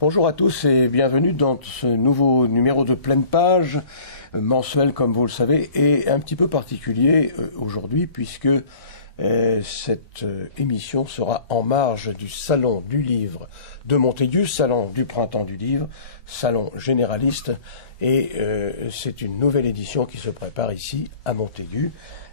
Bonjour à tous et bienvenue dans ce nouveau numéro de Pleine Page, mensuel comme vous le savez, et un petit peu particulier aujourd'hui puisque cette émission sera en marge du Salon du Livre de Montaigu, Salon du Printemps du Livre, Salon généraliste, et c'est une nouvelle édition qui se prépare ici à Montaigu.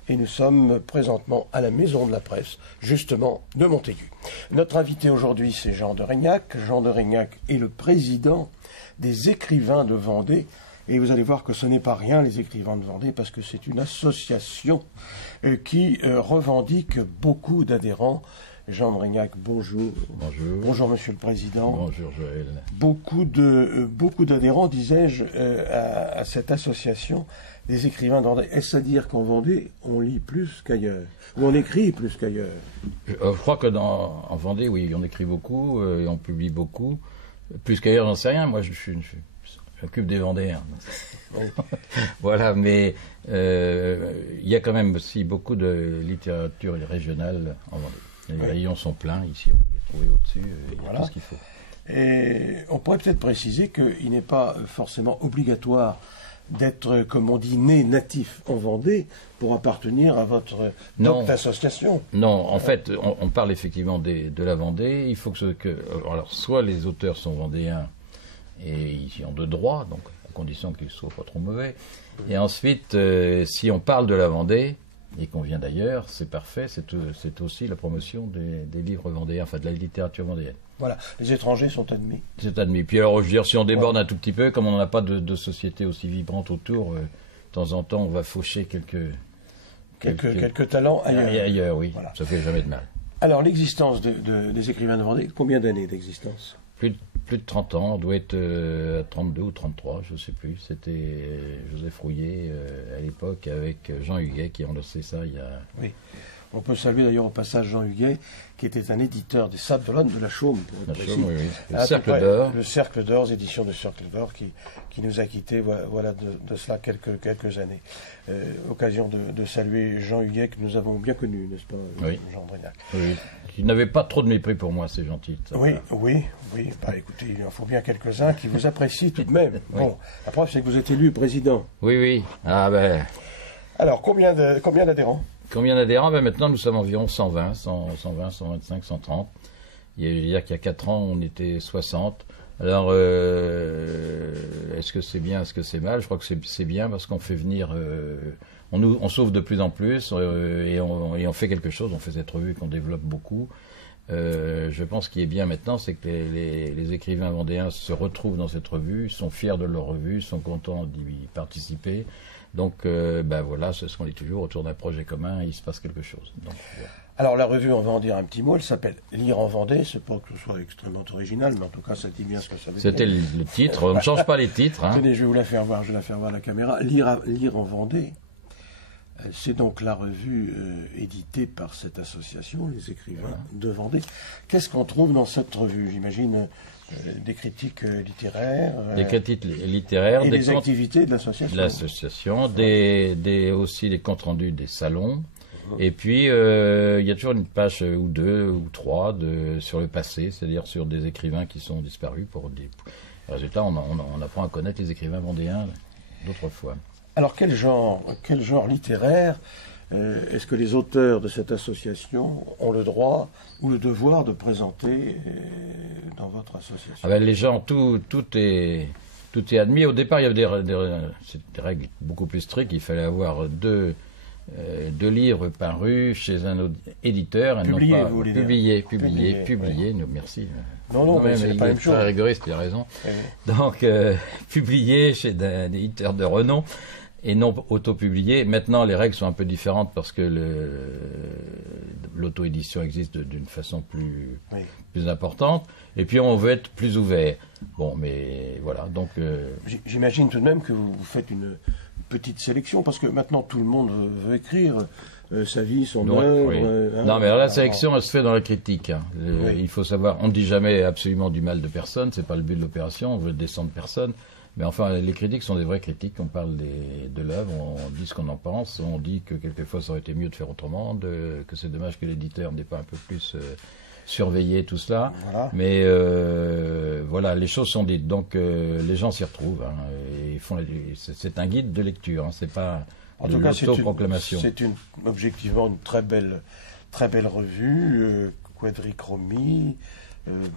Et nous sommes présentement à la Maison de la Presse, justement, de Montaigu. Notre invité aujourd'hui, c'est Jean de Régnac. Jean de Régnac est le président des écrivains de Vendée. Et vous allez voir que ce n'est pas rien, les écrivains de Vendée, parce que c'est une association qui revendique beaucoup d'adhérents. Jean de Régnac, bonjour. Bonjour. Bonjour, Monsieur le Président. Bonjour, Joël. Beaucoup d'adhérents, disais-je, à cette association des écrivains de Vendée. Est-ce à dire qu'en Vendée, on lit plus qu'ailleurs? Ou on écrit plus qu'ailleurs? Je crois que en Vendée, oui, on écrit beaucoup et on publie beaucoup. Plus qu'ailleurs, j'en sais rien. Moi, j'occupe des Vendéens. Oui. Voilà, mais il y a quand même aussi beaucoup de littérature régionale en Vendée. Les rayons sont pleins, ici, on peut les trouver au-dessus, il y a tout ce qu'il faut. Et on pourrait peut-être préciser qu'il n'est pas forcément obligatoire d'être, comme on dit, né natif en Vendée pour appartenir à votre association. Non, en fait, on parle effectivement de la Vendée. Il faut alors, soit les auteurs sont vendéens et ils y ont de droit, donc à condition qu'ils ne soient pas trop mauvais. Et ensuite, si on parle de la Vendée, et qu'on vient d'ailleurs, c'est parfait, c'est aussi la promotion des livres vendéens, enfin de la littérature vendéenne. Voilà, les étrangers sont admis. C'est admis. Puis alors, je veux dire, si on déborde un tout petit peu, comme on n'en a pas de société aussi vibrante autour, de temps en temps, on va faucher quelques talents ailleurs. Ailleurs, oui, voilà. Ça fait jamais de mal. Alors, l'existence des écrivains de Vendée, combien d'années d'existence? Plus de 30 ans, on doit être à 32 ou 33, je ne sais plus. C'était Joseph Rouillet à l'époque avec Jean Huguet qui ont lancé ça il y a... Oui. On peut saluer d'ailleurs au passage Jean Huguet, qui était un éditeur des Sables d'Olonne de la Chaume, pour être précis. Chaume, oui. Le Cercle d'Or. Le Cercle d'Or, édition de Cercle d'Or, qui nous a quittés voilà, de cela quelques années. Occasion de saluer Jean Huguet, que nous avons bien connu, n'est-ce pas, oui. Jean de Régnac. Oui. Il n'avait pas trop de mépris pour moi, c'est gentil. Oui. Bah, écoutez, il en faut bien quelques-uns qui vous apprécient tout de même. Oui. Bon, la preuve, c'est que vous êtes élu président. Oui. Ah ben... Alors, combien d'adhérents? Combien d'adhérents? Ben maintenant, nous sommes environ 120, 125, 130. Il y a 4 ans, on était 60. Alors, est-ce que c'est bien, est-ce que c'est mal? Je crois que c'est bien parce qu'on fait venir... on s'ouvre de plus en plus et on fait quelque chose. On fait cette revue qu'on développe beaucoup. Je pense qu'il est bien maintenant, c'est que les écrivains vendéens se retrouvent dans cette revue, sont fiers de leur revue, sont contents d'y participer. Donc, voilà, c'est ce qu'on dit toujours, autour d'un projet commun, il se passe quelque chose. Donc, voilà. Alors, la revue, on va en dire un petit mot, elle s'appelle Lire en Vendée, c'est pas que ce soit extrêmement original, mais en tout cas, ça dit bien ce que ça veut dire. C'était le titre, on ne change pas les titres. Hein. Tenez, je vais vous la faire voir, à la caméra. Lire en Vendée, c'est donc la revue éditée par cette association, les écrivains de Vendée. Qu'est-ce qu'on trouve dans cette revue? J'imagine des critiques littéraires. Des critiques littéraires. Et des activités de l'association. L'association, aussi des comptes rendus des salons. Et puis, il y a toujours une page ou deux ou trois sur le passé, c'est-à-dire sur des écrivains qui sont disparus. Pour des résultats, on apprend à connaître les écrivains vendéens d'autrefois. Alors, quel genre littéraire est-ce que les auteurs de cette association ont le droit ou le devoir de présenter dans votre association? Ah ben, les gens, tout est admis. Au départ, il y avait des règles beaucoup plus strictes. Il fallait avoir deux livres parus chez un éditeur. Publié. Merci. Non, mais c'est pas la même chose. Très rigoriste, il a raison. Donc, publié chez un éditeur de renom. Et non auto-publié. Maintenant, les règles sont un peu différentes parce que l'auto-édition existe d'une façon plus importante. Et puis, on veut être plus ouvert. Bon, mais voilà. Donc, j'imagine tout de même que vous faites une petite sélection parce que maintenant, tout le monde veut écrire sa vie, son œuvre. Oui. Non, mais alors, la sélection, elle se fait dans la critique. Hein. Il faut savoir, on ne dit jamais absolument du mal de personne. C'est pas le but de l'opération. On veut descendre personne. Mais enfin, les critiques sont des vraies critiques. On parle de l'œuvre, on dit ce qu'on en pense, on dit que quelquefois ça aurait été mieux de faire autrement, que c'est dommage que l'éditeur n'ait pas un peu plus surveiller tout cela. Voilà. Mais voilà, les choses sont dites. Donc les gens s'y retrouvent. Hein, et c'est un guide de lecture. Hein, c'est pas En de tout cas, l'autoproclamation. c'est objectivement une très belle revue, quadrichromie.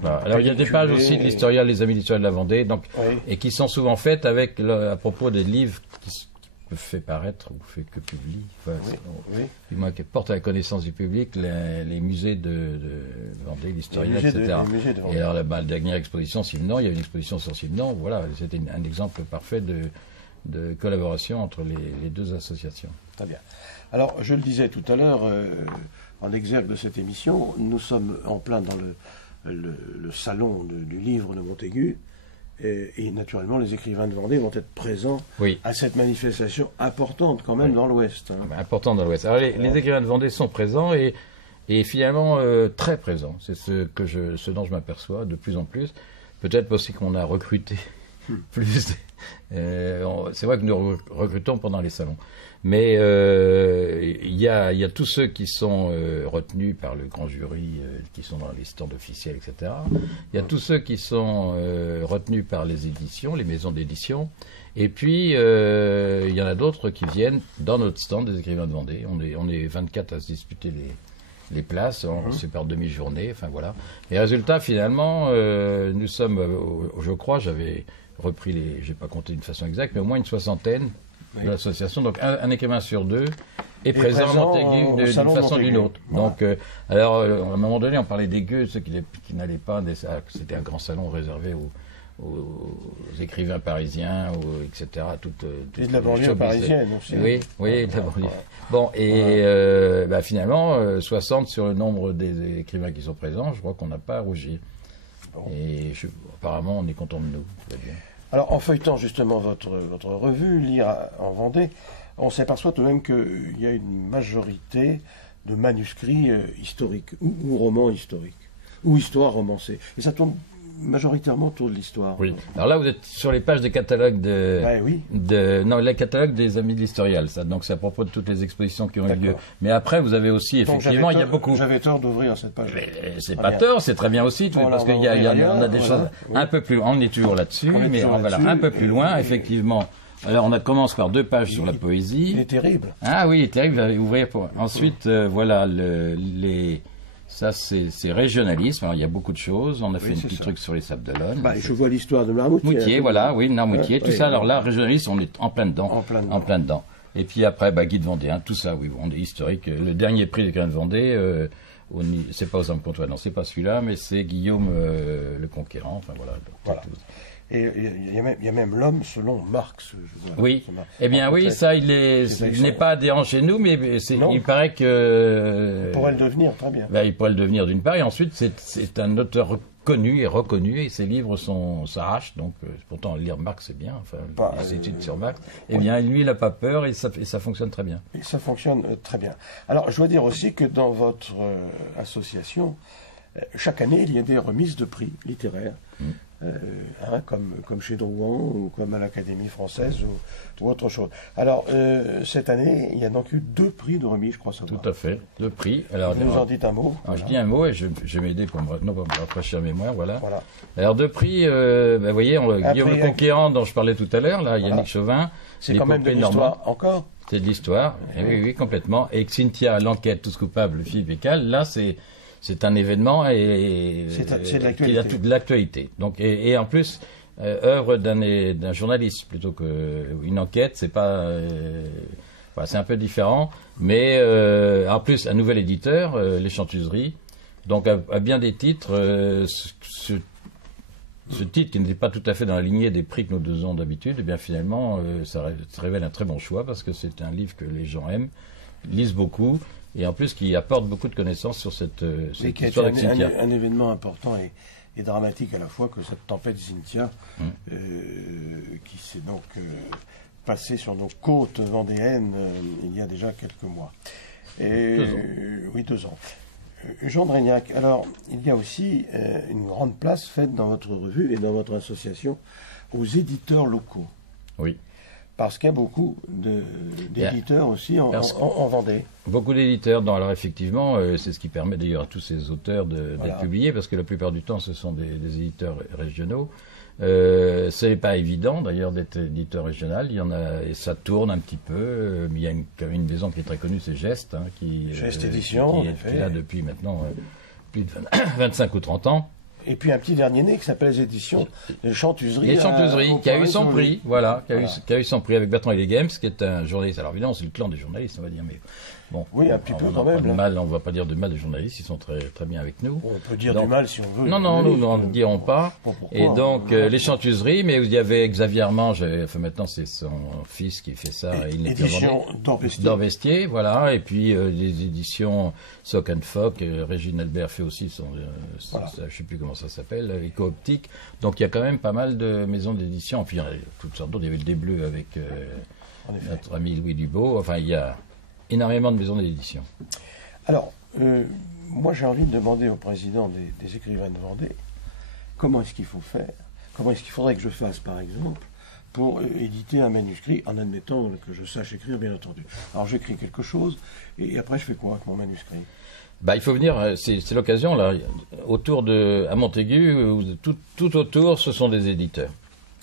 Voilà. Alors il y a des pages aussi de l'historial, les Amis de l'Histoire de la Vendée, donc, Oui. et qui sont souvent faites avec à propos des livres qui fait paraître ou fait que publie, enfin, Oui. du moins qui porte à la connaissance du public les musées de Vendée, l'historial, Les musées etc. les musées de Vendée. Et alors la dernière exposition Simenon, il y avait une exposition sur Simenon, voilà, c'était un exemple parfait de collaboration entre les deux associations. Très bien. Alors, je le disais tout à l'heure, en exergue de cette émission, nous sommes en plein dans le salon du livre de Montaigu, et naturellement, les écrivains de Vendée vont être présents Oui. à cette manifestation importante quand même dans l'Ouest. Hein. Important dans l'Ouest. Alors les écrivains de Vendée sont présents et finalement très présents. C'est ce dont je m'aperçois de plus en plus. Peut-être aussi qu'on a recruté plus. C'est vrai que nous recrutons pendant les salons. Mais il y a tous ceux qui sont retenus par le grand jury, qui sont dans les stands officiels, etc. Il y a tous ceux qui sont retenus par les éditions, les maisons d'édition. Et puis, il y en a d'autres qui viennent dans notre stand des écrivains de Vendée. On est 24 à se disputer les places, on se fait par demi-journée, enfin voilà. Et résultat, finalement, nous sommes, je crois, j'avais repris j'ai pas compté d'une façon exacte, mais au moins une soixantaine de l'association. Donc un écrivain sur deux est présent à Montaigu d'une façon ou d'une autre. Voilà. Donc, alors, à un moment donné, on parlait des gueux, ceux qui n'allaient pas, c'était un grand salon réservé aux écrivains parisiens, etc. Et de la banlieue parisienne aussi. Oui, de la banlieue. Bon, et finalement, 60 sur le nombre des écrivains qui sont présents, je crois qu'on n'a pas à rougir. Bon. Et apparemment, on est content de nous. Bien. Alors, en feuilletant justement votre revue, Lire en Vendée, on s'aperçoit tout de même qu'il y a une majorité de manuscrits historiques, ou romans historiques, ou histoires romancées. Et ça tourne majoritairement autour de l'histoire. Oui. Alors là, vous êtes sur les pages des catalogues les catalogues des Amis de l'Historial. Donc c'est à propos de toutes les expositions qui ont eu lieu. Mais après, vous avez aussi, effectivement, il y a beaucoup. J'avais tort d'ouvrir cette page. C'est pas tort, c'est très bien aussi, parce qu'il y a des choses un peu plus. On est toujours là-dessus, mais un peu plus loin, effectivement. Alors on commence par 2 pages sur la poésie. Il est terrible. Ah oui, il est terrible. Ouvrir pour. Ensuite, voilà ça, c'est régionalisme. Alors, il y a beaucoup de choses. On a fait un petit truc sur les Sables d'Olonne. Je vois l'histoire de Noirmoutier. Moutier, voilà, oui, Noirmoutier, tout ça. Alors là, régionalisme, on est en plein dedans. En plein dedans. Et puis après, guide vendéen, tout ça, oui, on est historique. Le dernier prix des Écrivains de Vendée, c'est pas aux Hommes Comtois, non, c'est pas celui-là, mais c'est Guillaume le Conquérant. Enfin, voilà. Et il y a même l'homme selon Marx. Oui. Eh bien oui, ça, il n'est pas adhérent chez nous, mais il paraît que... Il pourrait le devenir, très bien. Il pourrait le devenir d'une part, et ensuite c'est un auteur connu et reconnu, et ses livres s'arrachent, donc pourtant lire Marx c'est bien, enfin les études sur Marx. Eh bien lui il n'a pas peur et ça fonctionne très bien. Et ça fonctionne très bien. Alors je dois dire aussi que dans votre association, chaque année il y a des remises de prix littéraires. Comme chez Drouin ou comme à l'Académie française ou autre chose. Alors, cette année, il y a donc eu 2 prix de remise, je crois savoir. Tout à fait, 2 prix. Alors, vous nous en dites un mot. Voilà. Je dis un mot et je vais m'aider pour me rafraîchir la mémoire, voilà. Alors, 2 prix, vous voyez, Guillaume le Conquérant, dont je parlais tout à l'heure, là, Yannick Chauvin. C'est quand même de l'histoire encore. C'est de l'histoire, oui, complètement. Et Cynthia, l'enquête, tous coupables, Philippe Pécal, là, c'est un événement et c'est de l'actualité. Donc et en plus œuvre d'un journaliste plutôt qu'une enquête. C'est pas c'est un peu différent, mais en plus un nouvel éditeur, Les Chanteuseries. Donc à bien des titres, ce titre qui n'était pas tout à fait dans la lignée des prix que nous donnons d'habitude, et bien finalement ça révèle un très bon choix parce que c'est un livre que les gens aiment, lisent beaucoup. Et en plus, qui apporte beaucoup de connaissances sur cette histoire de Cynthia. Un événement important et dramatique à la fois que cette tempête Cynthia, qui s'est donc passée sur nos côtes vendéennes il y a déjà quelques mois. 2 ans. Jean Drégnac, alors, il y a aussi une grande place faite dans votre revue et dans votre association aux éditeurs locaux. Oui. Parce qu'il y a beaucoup d'éditeurs aussi en Vendée. Beaucoup d'éditeurs. Alors effectivement, c'est ce qui permet d'ailleurs à tous ces auteurs d'être publiés, parce que la plupart du temps, ce sont des éditeurs régionaux. Ce n'est pas évident d'ailleurs d'être éditeur régional. Il y en a, et ça tourne un petit peu. Il y a quand même une maison qui est très connue, c'est Geste, hein, Geste Édition, qui est là depuis maintenant plus de 25 ou 30 ans. Et puis un petit dernier né qui s'appelle les éditions Les Chanteuseries. Les Chanteuseries, qui a eu son prix, voilà, qui a eu son prix avec Bertrand Hillegames, qui est un journaliste. Alors évidemment, c'est le clan des journalistes, on va dire, mais bon. Oui, un petit peu quand même. On ne va pas dire de mal des journalistes, ils sont très, très bien avec nous. On peut dire du mal si on veut. Non, nous n'en dirons pas. Et donc, les Chanteuseries, mais il y avait Xavier Armange, enfin maintenant c'est son fils qui fait ça. Édition d'Orvestier, voilà, et puis les éditions Soc and Foc, Régine Albert fait aussi son, je ne sais plus comment ça s'appelle, Éco-Optique. Donc il y a quand même pas mal de maisons d'édition. Puis il y en a toutes sortes d'autres. Il y avait le Desbleus avec notre ami Louis Dubault. Enfin, il y a énormément de maisons d'édition. Alors, moi j'ai envie de demander au président des écrivains de Vendée, comment est-ce qu'il faut faire? Comment est-ce qu'il faudrait que je fasse, par exemple, pour éditer un manuscrit, en admettant que je sache écrire, bien entendu. Alors j'écris quelque chose, et après je fais quoi avec mon manuscrit? Il faut venir, c'est l'occasion là, à Montaigu, tout autour, ce sont des éditeurs.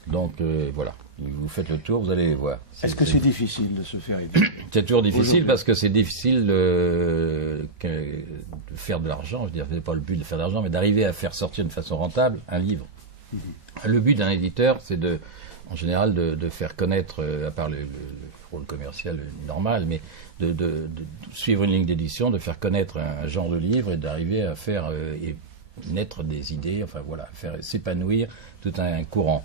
Donc voilà, vous faites le tour, vous allez les voir. Est-ce que c'est difficile de se faire éditer? C'est toujours difficile parce que c'est difficile de faire de l'argent, je veux dire, c'est pas le but de faire de l'argent, mais d'arriver à faire sortir de façon rentable un livre. Le but d'un éditeur, c'est en général de faire connaître, à part le rôle commercial normal, mais de suivre une ligne d'édition, de faire connaître un genre de livre et d'arriver à faire naître des idées, enfin voilà, faire s'épanouir tout un courant.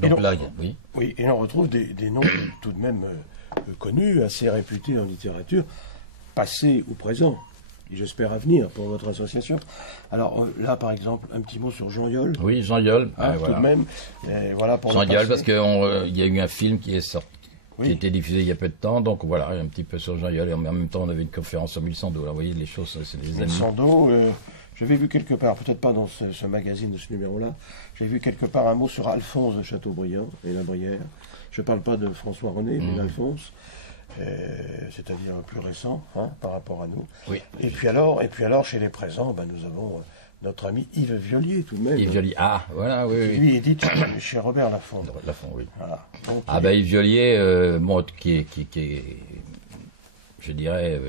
Donc là, oui. Oui, et on retrouve des noms tout de même connus, assez réputés en littérature, passés ou présents, et j'espère à venir pour votre association. Alors là, par exemple, un petit mot sur Jean Yol. Oui, Jean Yol, voilà. Tout de même. Voilà pour Jean Yol, parce qu'il y a eu un film qui est sorti. Oui. Qui a été diffusé il y a peu de temps, donc voilà, un petit peu sur Jean Yol, et en même temps on avait une conférence sur Milsando. Alors vous voyez, les choses, c'est des amis. Milsando, j'avais vu quelque part, peut-être pas dans ce magazine, de ce numéro-là, j'ai vu quelque part un mot sur Alphonse de Chateaubriand et la Brière. Je ne parle pas de François René, mais d'Alphonse, c'est-à-dire plus récent, hein, par rapport à nous. Oui. Et puis alors, chez les présents, nous avons notre ami Yves Violier, tout de même. Yves Violier, voilà, oui. Lui édite chez Robert Laffont. Laffont, oui. Voilà. Donc, Yves Violier, qui est, je dirais,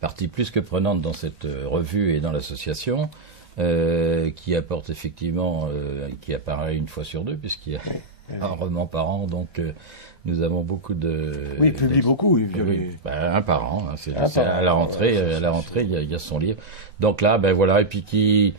partie plus que prenante dans cette revue et dans l'association, qui apporte effectivement, qui apparaît une fois sur deux, puisqu'il y a un roman par an, donc nous avons beaucoup de... Oui, il publie beaucoup, Yves Violier. Oui, un par an, hein, à la rentrée, il y a son livre. Donc là, voilà, et puis qui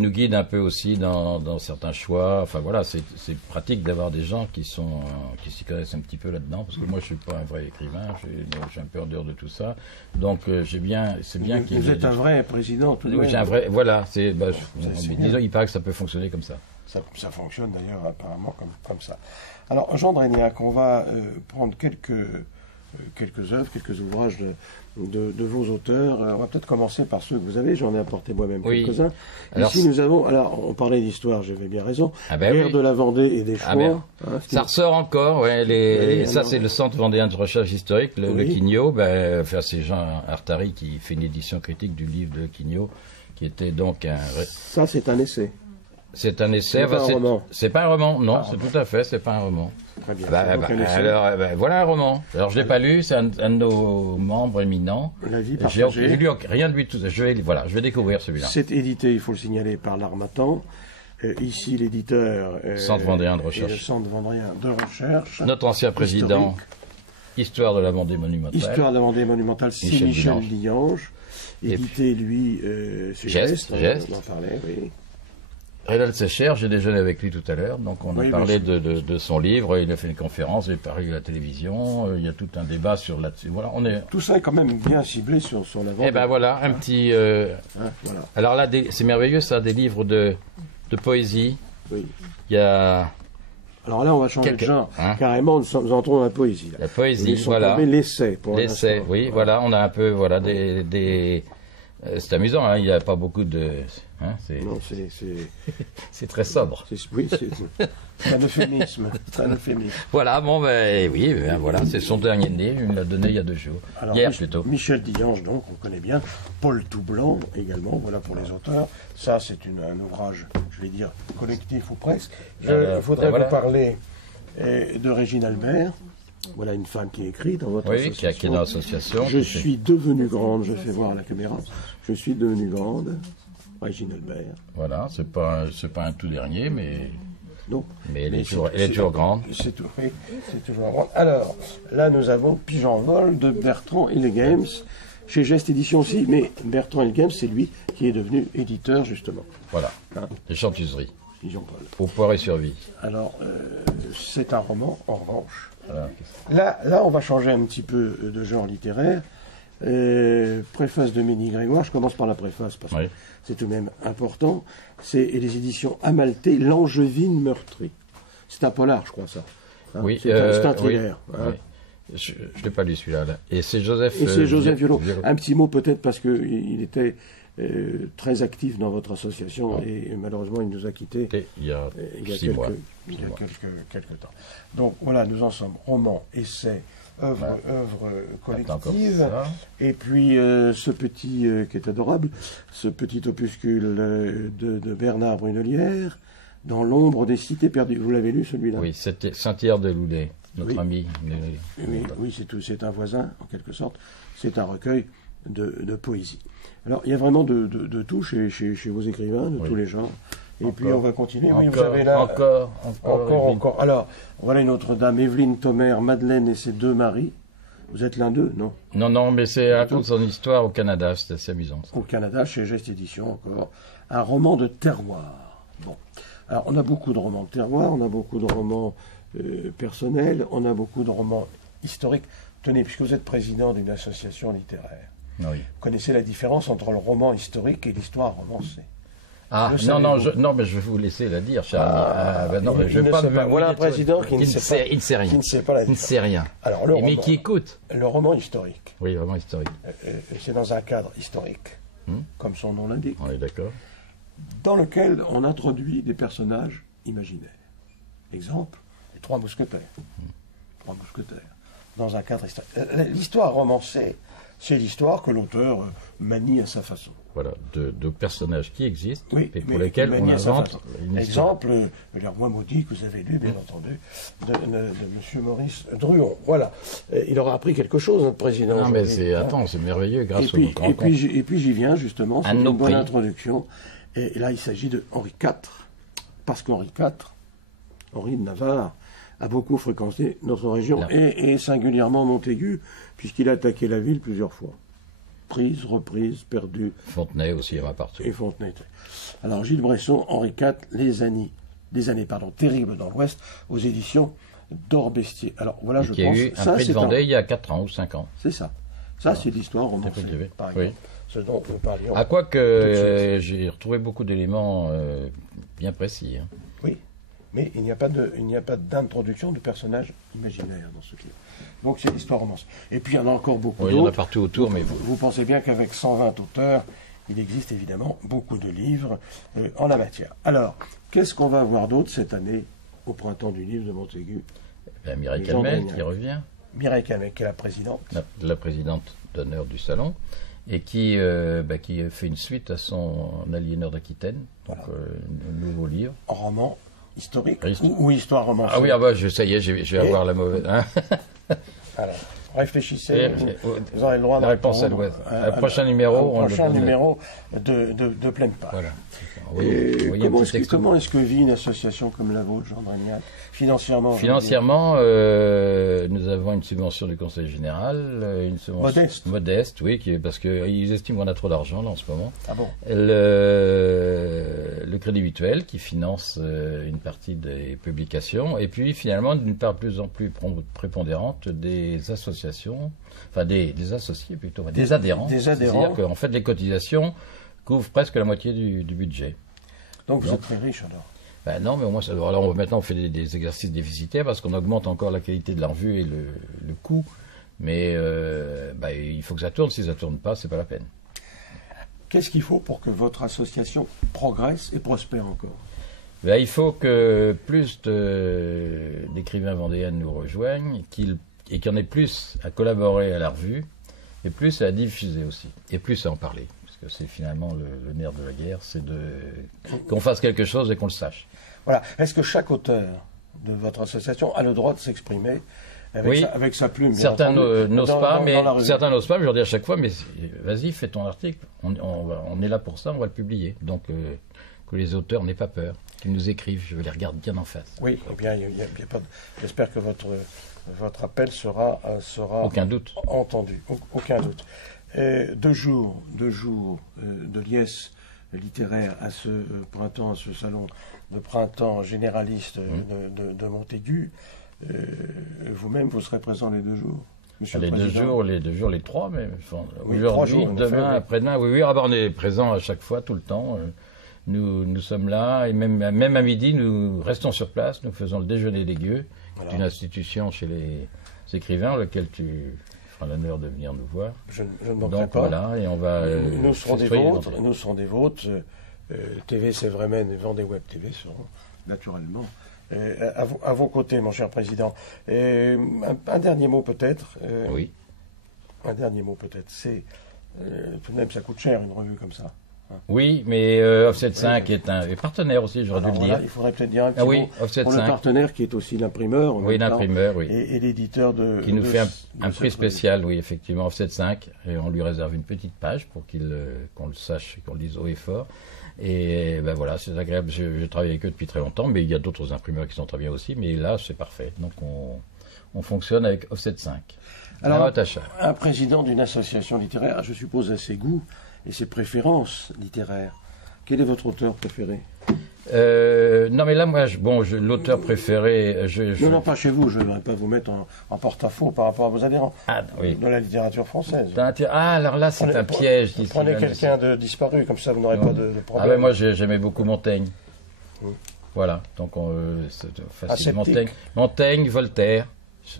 nous guide un peu aussi dans certains choix. Enfin voilà, c'est pratique d'avoir des gens qui s'y connaissent un petit peu là-dedans, parce que moi je suis pas un vrai écrivain, je suis un peu en dehors de tout ça. Donc c'est bien qu'il... Vous êtes un vrai président, tout de même. Oui, j'ai un vrai... Voilà, disons, il paraît que ça peut fonctionner comme ça. Ça fonctionne d'ailleurs apparemment comme ça. Alors Jean Dragnac, on va prendre quelques œuvres, quelques ouvrages de vos auteurs. On va peut-être commencer par ceux que vous avez, j'en ai apporté moi-même quelques-uns. Ici nous avons, on parlait d'histoire, j'avais bien raison, Guerre de la Vendée et des choix. Ça ressort encore, ouais, ça c'est le Centre vendéen de recherche historique, le Quignot, c'est Jean Artari qui fait une édition critique du livre de Quignot, qui était donc un... Ça c'est un essai. C'est un essai. C'est pas un roman, non, c'est tout à fait, c'est pas un roman. Très bien. Alors, voilà un roman. Alors, je l'ai pas lu, c'est un de nos membres éminents. La vie partagée. J'ai lu rien de lui tout ça. Je vais découvrir celui-là. C'est édité, il faut le signaler, par l'Harmattan. Ici, l'éditeur. Centre vendéen de recherche. Le Centre vendéen de recherche. Notre ancien président. Histoire de la Vendée monumentale. Histoire de la Vendée monumentale, c'est Michel Dillange. Édité, lui, c'est Geste. On en parlait, oui. Rédal Secher, j'ai déjeuné avec lui tout à l'heure, donc on a parlé de son livre, il a fait une conférence, il est paru à la télévision, il y a tout un débat sur là-dessus. Voilà, tout ça est quand même bien ciblé sur la vente. Eh ben voilà, un petit... voilà. Alors là, c'est merveilleux ça, des livres de poésie. Oui. Il y a... Alors là, on va changer de genre. Carrément, nous entrons dans la poésie. Là. La poésie, voilà. L'essai, pour l'essai, oui, voilà, on a un peu, c'est amusant, hein, il n'y a pas beaucoup de... Hein, Non, c'est très sobre. Oui, c'est un euphémisme. C'est un euphémisme. Voilà, bon, ben oui, ben, voilà, c'est son dernier né, il me l'a donné il y a 2 jours. Alors, Hier plutôt. Michel Dillange, donc, on connaît bien. Paul Toublanc, également, voilà pour les auteurs. Ça, c'est un ouvrage, je vais dire, collectif ou presque. Je voudrais vous parler de Régine Albert. Voilà une femme qui écrit dans votre association. Qui est dans l'association. Je suis devenue grande, je fais voir à la caméra. Je suis devenue grande. Régine Albert. Voilà, c'est pas un tout dernier, mais. Non. Mais elle est toujours grande. C'est toujours grande. Alors, là, nous avons Pigeon Vol de Bertrand Hillegames, chez Geste Édition aussi, mais Bertrand Hillegames, c'est lui qui est devenu éditeur, justement. Voilà, les Chantuseries. Pigeon Vol. Au poire et survie. Alors, c'est un roman, en revanche. Là, on va changer un petit peu de genre littéraire. Préface de Ménie Grégoire, je commence par la préface parce que c'est tout de même important. C'est les éditions Amalthée, L'Angevine meurtrie. C'est un polar, je crois, ça. Hein, oui, c'est un thriller. Oui, hein. Oui. Je ne l'ai pas lu celui-là. Là. Et c'est Joseph Violot. Un petit mot peut-être parce qu'il était très actif dans votre association et malheureusement il nous a quittés il y a quelques temps. Donc voilà, nous en sommes roman, essai, œuvre collective, et puis ce petit qui est adorable, ce petit opuscule de Bernard Brunelière, Dans l'ombre des cités perdues. Vous l'avez lu celui-là? Oui, c'était Saint-Hilaire de Loulay, notre ami. Oui, c'est un voisin en quelque sorte. C'est un recueil de poésie. Alors il y a vraiment de tout chez vos écrivains, de tous les genres. Et puis on va continuer. Oui, vous avez là encore. Alors, voilà une autre dame, Evelyne Thomer, Madeleine et ses 2 maris. Vous êtes l'un d'eux, non? Non, mais c'est raconte son histoire au Canada, c'est assez amusant. Ça. Au Canada, chez Geste Édition encore. Un roman de terroir. Bon. Alors, on a beaucoup de romans de terroir, on a beaucoup de romans personnels, on a beaucoup de romans historiques. Tenez, puisque vous êtes président d'une association littéraire, vous connaissez la différence entre le roman historique et l'histoire romancée? Non, mais je vais vous laisser la dire, Charles. Je vais pas me voilà un président qui ne sait pas. Il ne sait rien. Qui ne sait pas la différence. Il ne sait rien. Alors, mais qui écoute. Le roman historique. Oui, roman historique. C'est dans un cadre historique, comme son nom l'indique. On est d'accord. Dans lequel on introduit des personnages imaginaires. Exemple, les 3 mousquetaires. 3 mousquetaires. Dans un cadre historique. L'histoire romancée, c'est l'histoire que l'auteur manie à sa façon. Voilà, de personnages qui existent et pour lesquels on invente une histoire. Exemple, Le Roi maudit que vous avez lu, bien entendu, de M. Maurice Druon. Voilà. Il aura appris quelque chose, notre président. Non, mais c'est merveilleux grâce au grand et puis j'y viens, justement, c'est une bonne introduction. Et là, il s'agit de Henri IV, parce qu'Henri IV, Henri de Navarre, a beaucoup fréquenté notre région, et singulièrement Montaigu, puisqu'il a attaqué la ville plusieurs fois. Prise, reprise, perdue. Fontenay aussi, il y en a partout. Et Fontenay. Alors, Gilles Bresson, Henri IV, des années terribles dans l'Ouest, aux éditions d'Orbestier. Alors, voilà, je pense... Il y a eu un prix de Vendée il y a 4 ans ou 5 ans. C'est ça. Ça, c'est l'histoire romancée, par exemple. Oui. Ce dont nous parlions. À quoi que j'ai retrouvé beaucoup d'éléments bien précis. Hein. Oui. Mais il n'y a pas d'introduction de personnages imaginaires dans ce livre. Donc c'est l'histoire romancée. Et puis il y en a encore beaucoup d'autres. Il y en a partout autour, mais vous pensez bien qu'avec 120 auteurs, il existe évidemment beaucoup de livres en la matière. Alors, qu'est-ce qu'on va avoir d'autre cette année au printemps du livre de Montaigu? Mireille Calmel qui revient. Mireille Calmel qui est la présidente. La présidente d'honneur du salon. Et qui fait une suite à son Aliéneur d'Aquitaine, donc un nouveau livre. En roman historique ou histoire romancée? Ah oui, ça y est, je vais avoir la mauvaise. Hein. Alors, réfléchissez, vous aurez le droit de la réponse à l'ouest. Le prochain numéro, de pleine page. Voilà. Comment est-ce que vit une association comme la vôtre, Jean Dragnac, financièrement? Financièrement, nous avons une subvention du Conseil général, une subvention modeste, oui, parce qu'ils estiment qu'on a trop d'argent là en ce moment. Ah bon? Le Crédit Mutuel qui finance une partie des publications, et puis finalement d'une part de plus en plus prépondérante des associations, enfin des associés plutôt, des adhérents. C'est-à-dire qu'en fait les cotisations couvrent presque la moitié du budget. Donc vous êtes très riche alors? Ben non, mais au moins, maintenant on fait des exercices déficitaires parce qu'on augmente encore la qualité de la revue et le coût. Mais il faut que ça tourne. Si ça ne tourne pas, c'est pas la peine. Qu'est-ce qu'il faut pour que votre association progresse et prospère encore? Ben, il faut que plus d'écrivains vendéens nous rejoignent et qu'il y en ait plus à collaborer à la revue et plus à diffuser aussi et plus à en parler. Parce que c'est finalement le nerf de la guerre, c'est qu'on fasse quelque chose et qu'on le sache. Voilà. Est-ce que chaque auteur de votre association a le droit de s'exprimer avec sa plume? Certains n'osent pas, mais certains n'osent pas. Je leur dis à chaque fois, mais vas-y, fais ton article. On est là pour ça, on va le publier. Donc que les auteurs n'aient pas peur, qu'ils nous écrivent. Je les regarde bien en face. Oui, eh bien, j'espère que votre appel sera aucun doute entendu. Aucun doute. 2 jours de liesse littéraire à ce printemps, à ce salon de printemps généraliste de Montaigu. Vous-même, vous serez présent les 2 jours, monsieur le Président. les 2 jours, les 3, mais oui, aujourd'hui, demain, après-demain, oui, ah ben, on est présent à chaque fois, tout le temps. Nous sommes là, et même à midi, nous restons sur place, nous faisons le déjeuner des gueux, voilà. C'est une institution chez les écrivains, auquel tu feras l'honneur de venir nous voir. Je ne manquerai donc pas. Voilà, et on va... Nous serons des vôtres. TV Sévremen et Vendée Web TV seront naturellement à vos côtés, mon cher Président. Un dernier mot peut-être. Oui. Un dernier mot peut-être. C'est tout de même, ça coûte cher une revue comme ça. Oui, mais Offset 5 est un partenaire aussi, j'aurais dû le dire. Il faudrait peut-être dire un petit mot Offset pour 5. Le partenaire qui est aussi l'imprimeur. Oui, l'imprimeur, oui. Et l'éditeur qui nous fait un prix spécial, oui, effectivement, Offset 5. Et on lui réserve une petite page pour qu'on le sache et qu'on le dise haut et fort. Et ben voilà, c'est agréable. Je travaille avec eux depuis très longtemps, mais il y a d'autres imprimeurs qui sont très bien aussi. Mais là, c'est parfait. Donc on fonctionne avec Offset 5. Alors, un président d'une association littéraire, je suppose, a ses goûts et ses préférences littéraires. Quel est votre auteur préféré? Non, mais là, moi, l'auteur préféré... Non, pas chez vous, je ne vais pas vous mettre en porte-à-faux par rapport à vos adhérents de la littérature française. Alors là, c'est un piège. Prenez quelqu'un de disparu, comme ça vous n'aurez pas de problème. Ah ben moi, j'aimais beaucoup Montaigne. Voilà, donc c'est facile. Montaigne, Voltaire.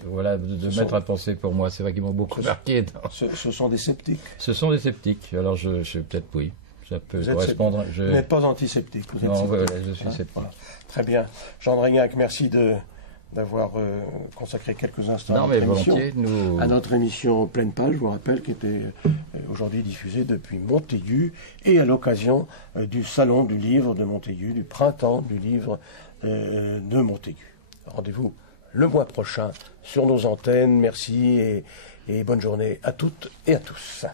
Voilà, de mettre à penser pour moi, c'est vrai qu'ils m'ont beaucoup marqué. Ce sont des sceptiques. Ce sont des sceptiques, alors je peut-être oui. Ça peut correspondre. Vous n'êtes pas antiseptique. Non, voilà, je suis sceptique. Voilà. Très bien. Jean Drignac, merci d'avoir consacré quelques instants à notre émission Pleine Page, je vous rappelle, qui était aujourd'hui diffusée depuis Montaigu et à l'occasion du Salon du Livre de Montaigu, du printemps du Livre de Montaigu. Rendez-vous le mois prochain sur nos antennes. Merci et bonne journée à toutes et à tous.